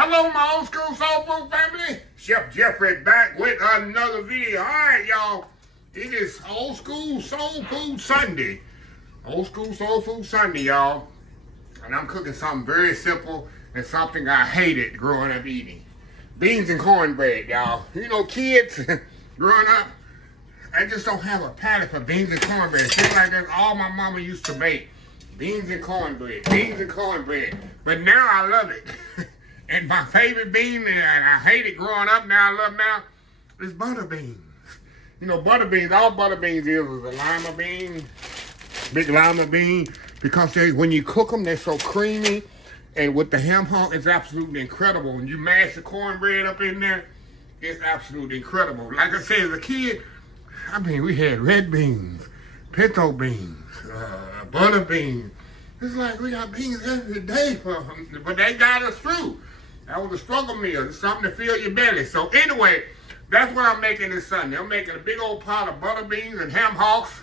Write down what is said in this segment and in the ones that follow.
Hello, my old school soul food family. Chef Jeffrey back with another video. All right, y'all. It is old school soul food Sunday. Old school soul food Sunday, y'all. And I'm cooking something very simple and something I hated growing up eating. Beans and cornbread, y'all. You know, kids growing up, I just don't have a palate for beans and cornbread. It seems like that's all my mama used to make. Beans and cornbread, beans and cornbread. But now I love it. And my favorite bean, and I hate it growing up, now I love now, is butter beans. You know, butter beans, all butter beans is a lima bean, big lima bean, because when you cook them, they're so creamy. And with the ham hock, it's absolutely incredible. When you mash the cornbread up in there, it's absolutely incredible. Like I said, as a kid, I mean, we had red beans, pinto beans, butter beans. It's like we got beans every day, but they got us through. That was a struggle meal. It's something to fill your belly. So anyway, that's what I'm making this Sunday. I'm making a big old pot of butter beans and ham hocks,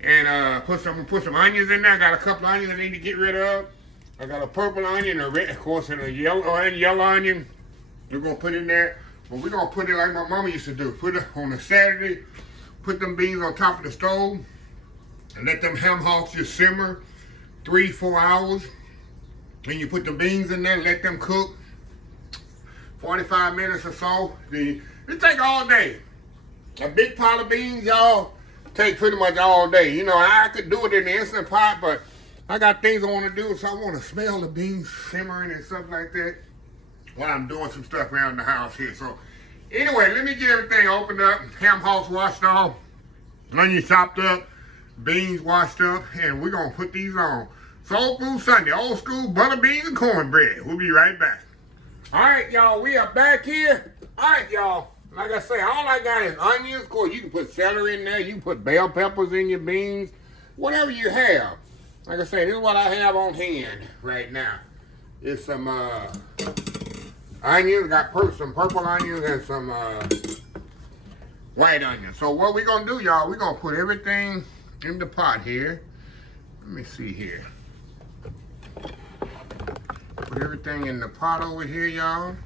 and put some onions in there. I got a couple of onions I need to get rid of. I got a purple onion, a red, of course, and a yellow onion. We're gonna put in there, but we're gonna put it like my mama used to do. Put it on a Saturday. Put them beans on top of the stove, and let them ham hocks just simmer 3-4 hours. Then you put the beans in there, let them cook 45 minutes or so. It take all day. A big pot of beans, y'all, take pretty much all day. You know, I could do it in the Instant Pot, but I got things I want to do, so I want to smell the beans simmering and stuff like that while I'm doing some stuff around the house here. So anyway, let me get everything opened up. Ham hocks washed off, onions chopped up, beans washed up, and we're going to put these on. Soul Food Sunday, old school butter beans and cornbread. We'll be right back. All right, y'all, we are back here. All right, y'all, like I say, all I got is onions. Of course, you can put celery in there. You can put bell peppers in your beans, whatever you have. Like I say, this is what I have on hand right now. It's some onions. Got some purple onions and some white onions. So what we're going to do, y'all, we're going to put everything in the pot here. Let me see here. Put everything in the pot over here, y'all.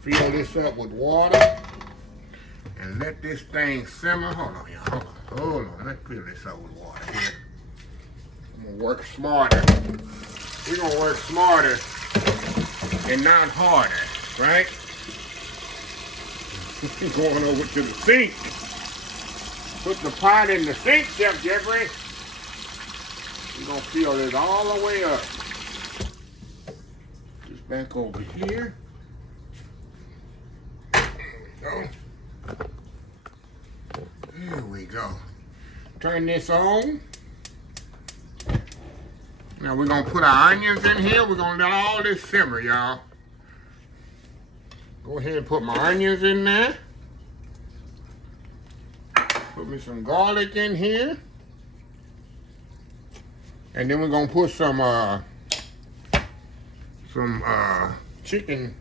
Fill this up with water. And let this thing simmer. Hold on, y'all. Hold on. Let's fill this up with water here. I'm going to work smarter. We're going to work smarter and not harder, right? Going over to the sink. Put the pot in the sink, Chef Jeffrey. We're going to fill this all the way up. Just back over here. There we go. There we go. Turn this on. Now we're going to put our onions in here. We're going to let all this simmer, y'all. Go ahead and put my onions in there. Put me some garlic in here. And then we're going to put some chicken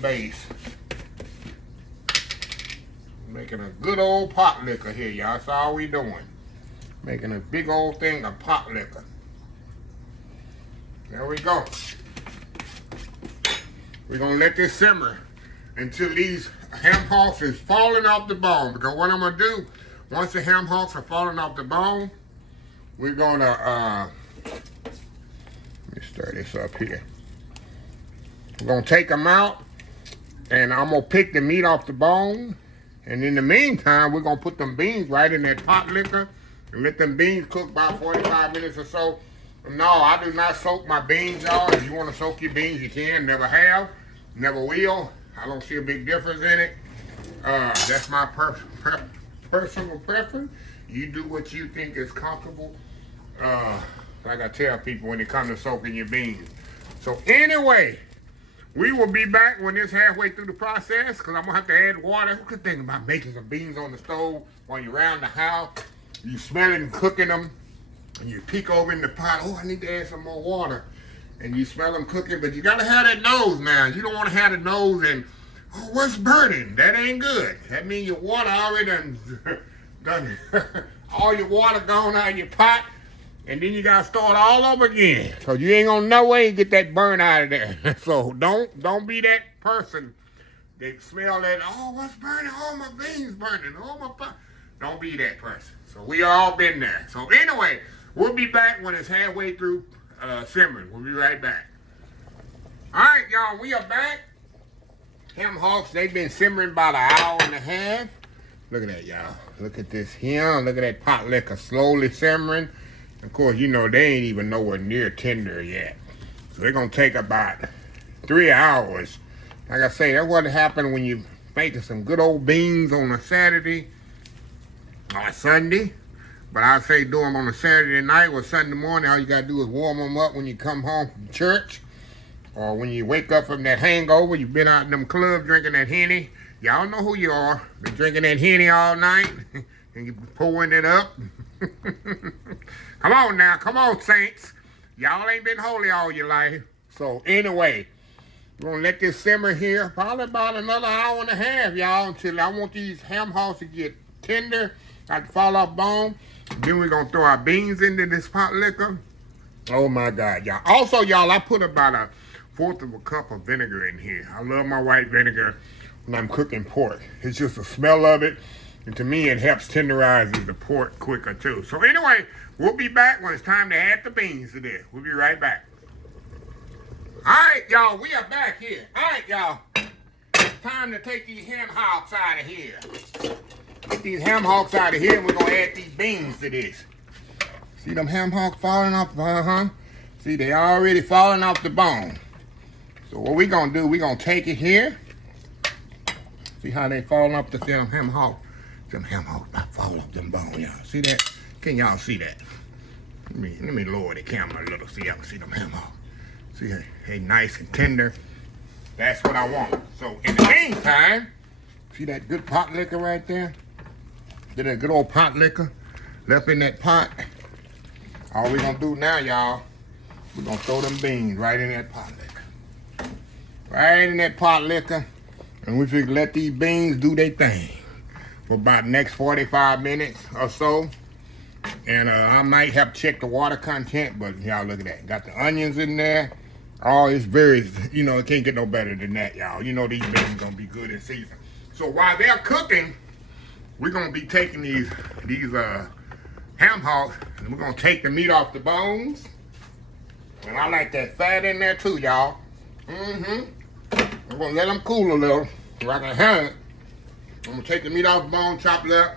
base. Making a good old pot liquor here, y'all. That's all we doing. Making a big old thing of pot liquor. There we go. We're going to let this simmer until these ham hocks is falling off the bone. Because what I'm going to do, once the ham hocks are falling off the bone, we're going to, let me stir this up here. We're going to take them out, and I'm going to pick the meat off the bone. And in the meantime, we're going to put them beans right in that pot liquor and let them beans cook about 45 minutes or so. No, I do not soak my beans, y'all. If you want to soak your beans, you can. Never have. Never will. I don't see a big difference in it. That's my personal preference. You do what you think is comfortable. Like I tell people when it comes to soaking your beans. So anyway, we will be back when it's halfway through the process, because I'm going to have to add water. What's the thing about making some beans on the stove while you're around the house? You smell it and cooking them, and you peek over in the pot. Oh, I need to add some more water. And you smell them cooking, but you got to have that nose now. You don't want to have the nose and, oh, what's burning? That ain't good. That means your water already done all your water gone out of your pot. And then you gotta start all over again. So you ain't gonna no way get that burn out of there. So don't be that person that smell that, oh, what's burning? Oh, my beans burning. Oh, my pot. Don't be that person. So we all been there. So anyway, we'll be back when it's halfway through simmering. We'll be right back. All right, y'all, we are back. Ham hocks, they've been simmering about an hour and a half. Look at that, y'all. Look at this here. Look at that pot liquor slowly simmering. Of course, you know, they ain't even nowhere near tender yet. So they're going to take about 3 hours. Like I say, that's what happened when you making some good old beans on a Saturday or a Sunday. But I say do them on a Saturday night or Sunday morning. All you got to do is warm them up when you come home from church. Or when you wake up from that hangover, you've been out in them clubs drinking that Henny. Y'all know who you are. Been drinking that Henny all night. And you pouring it up. Come on now. Come on, saints. Y'all ain't been holy all your life. So anyway, we're going to let this simmer here. Probably about another hour and a half, y'all. Until I want these ham hocks to get tender. Not to fall off bone. Then we're going to throw our beans into this pot liquor. Oh my God, y'all. Also, y'all, I put about a 1/4 of a cup of vinegar in here. I love my white vinegar when I'm cooking pork. It's just the smell of it. And to me, it helps tenderize the pork quicker too. So anyway, we'll be back when it's time to add the beans to this. We'll be right back. All right, y'all, we are back here. All right, y'all. It's time to take these ham hocks out of here. Get these ham hocks out of here, and we're going to add these beans to this. See them ham hocks falling off? See, they already falling off the bone. So what we're going to do, we're going to take it here. See how they falling off the ham hocks? Them ham hocks not fall off them bones, y'all. See that? Can y'all see that? Let me lower the camera a little so y'all can see them ham hocks. See, they nice and tender. That's what I want. So in the meantime, see that good pot liquor right there? See that good old pot liquor left in that pot? All we're going to do now, y'all, we're going to throw them beans right in that pot liquor. Right in that pot liquor. And we figure let these beans do their thing for about the next 45 minutes or so. And I might have to check the water content, but y'all look at that. Got the onions in there. Oh, it's very, you know, it can't get no better than that, y'all. You know these beans going to be good in season. So while they're cooking, we're going to be taking these ham hocks, and we're going to take the meat off the bones. And I like that fat in there too, y'all. I'm going to let them cool a little so I can handle it. I'm going to take the meat off the bone, chop it up,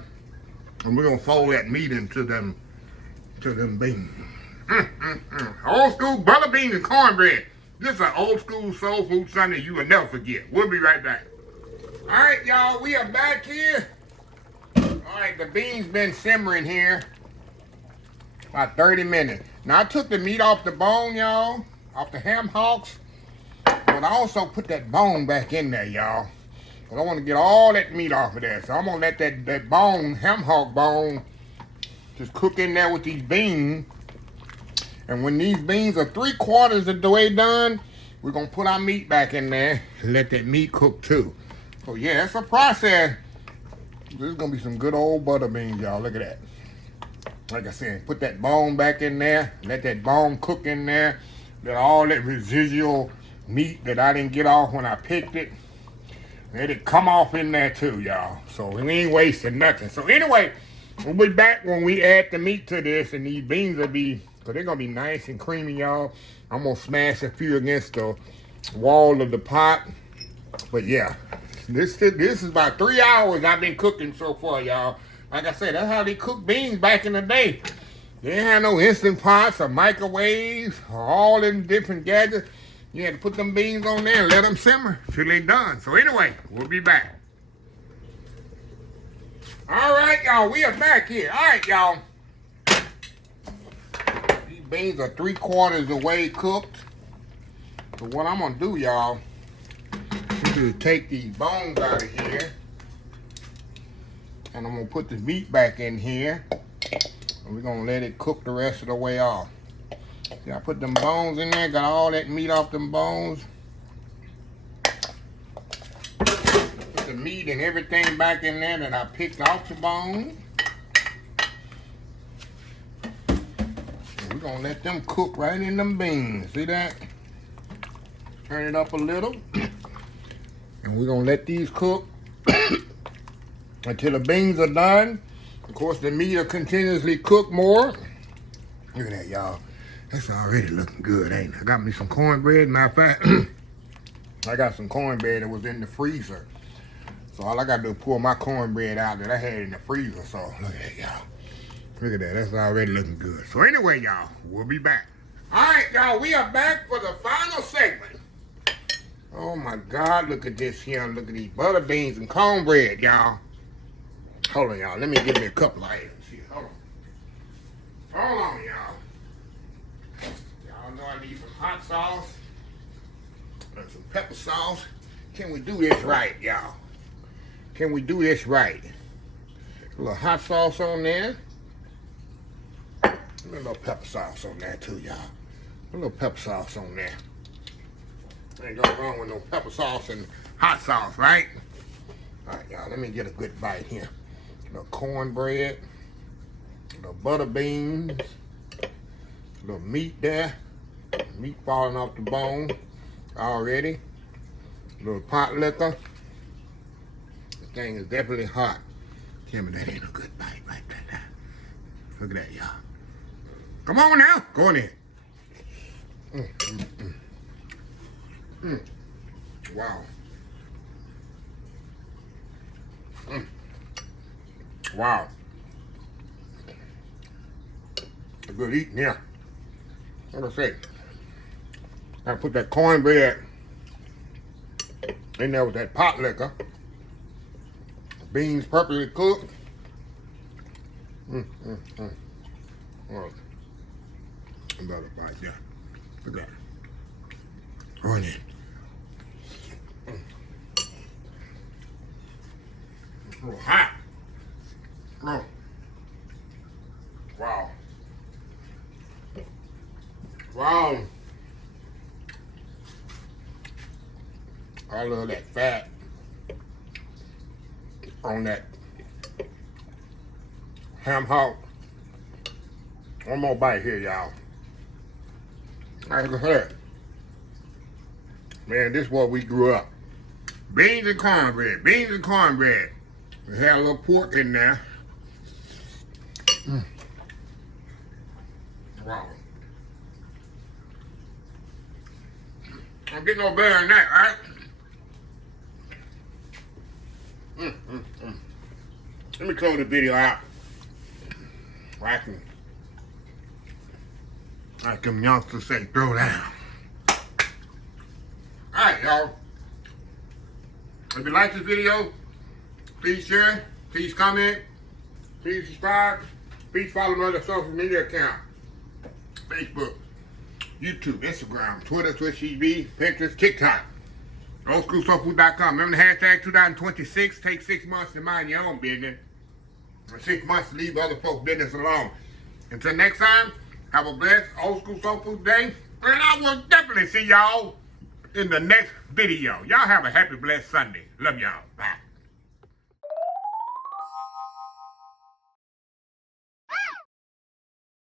and we're going to fold that meat into them beans. Old school butter beans and cornbread. This is an old school soul food Sunday you will never forget. We'll be right back. All right, y'all, we are back here. All right, the beans been simmering here about 30 minutes. Now, I took the meat off the bone, y'all, off the ham hocks, but I also put that bone back in there, y'all. But I want to get all that meat off of there. So I'm going to let that bone, ham hock bone, just cook in there with these beans. And when these beans are 3/4 of the way done, we're going to put our meat back in there and let that meat cook too. So yeah, it's a process. This is going to be some good old butter beans, y'all. Look at that. Like I said, put that bone back in there. Let that bone cook in there. Let all that residual meat that I didn't get off when I picked it, let it come off in there too, y'all. So we ain't wasting nothing. So anyway, we'll be back when we add the meat to this, and these beans will be, because they're going to be nice and creamy, y'all. I'm going to smash a few against the wall of the pot. But yeah, this is about 3 hours I've been cooking so far, y'all. Like I said, that's how they cook beans back in the day. They didn't have no instant pots or microwaves or all them different gadgets. You had to put them beans on there and let them simmer till they done. So anyway, we'll be back. All right, y'all, we are back here. All right, y'all. These beans are 3/4 of the way cooked. So what I'm gonna do, y'all, is take these bones out of here. And I'm gonna put the meat back in here. And we're gonna let it cook the rest of the way off. See, I put them bones in there, got all that meat off them bones. Put the meat and everything back in there that I picked off the bones. gonna let them cook right in them beans. See that? Turn it up a little. And we're gonna let these cook until the beans are done. Of course, the meat will continuously cook more. Look at that, y'all. That's already looking good, ain't it? I got me some cornbread. Matter of fact, I got some cornbread that was in the freezer. So all I got to do is pour my cornbread out that I had in the freezer. So look at that, y'all. Look at that. That's already looking good. So anyway, y'all, we'll be back. All right, y'all, we are back for the final segment. Oh, my God, look at this here. Look at these butter beans and cornbread, y'all. Hold on, y'all. Let me give me a couple of items here. Hold on. Hold on, y'all. Y'all know I need some hot sauce and some pepper sauce. Can we do this right, y'all? Can we do this right? A little hot sauce on there. A little pepper sauce on there, too, y'all. A little pepper sauce on there. Ain't going wrong with no pepper sauce and hot sauce, right? All right, y'all, let me get a good bite here. A little cornbread, a little butter beans, a little meat there. Meat falling off the bone already. A little pot liquor. This thing is definitely hot. Tell me that ain't a good bite right there. Look at that, y'all. Come on now. Go in there. Wow. Wow. A good eating, yeah. What I say? I put that cornbread in there with that pot liquor. Beans perfectly cooked. Oh, another bite there. Look at that. Go in there. A little hot. Oh. Wow. Wow. I love that fat on that ham hock. One more bite here, y'all. Like I said, man, this is what we grew up. Beans and cornbread. Beans and cornbread. We had a little pork in there. Wow. Don't get no better than that, right? Let me close the video out. Like them youngsters say, throw down. Alright, y'all. If you like this video, please share, please comment, please subscribe, please follow my other social media account. Facebook, YouTube, Instagram, Twitter, Twitch TV, Pinterest, TikTok. OldSchoolSoulFood.com. Remember the hashtag 2026, take 6 months to mind your own business. And 6 months to leave other folks' business alone. Until next time, have a blessed Old School Soul Food day. And I will definitely see y'all in the next video. Y'all have a happy, blessed Sunday. Love y'all. Bye.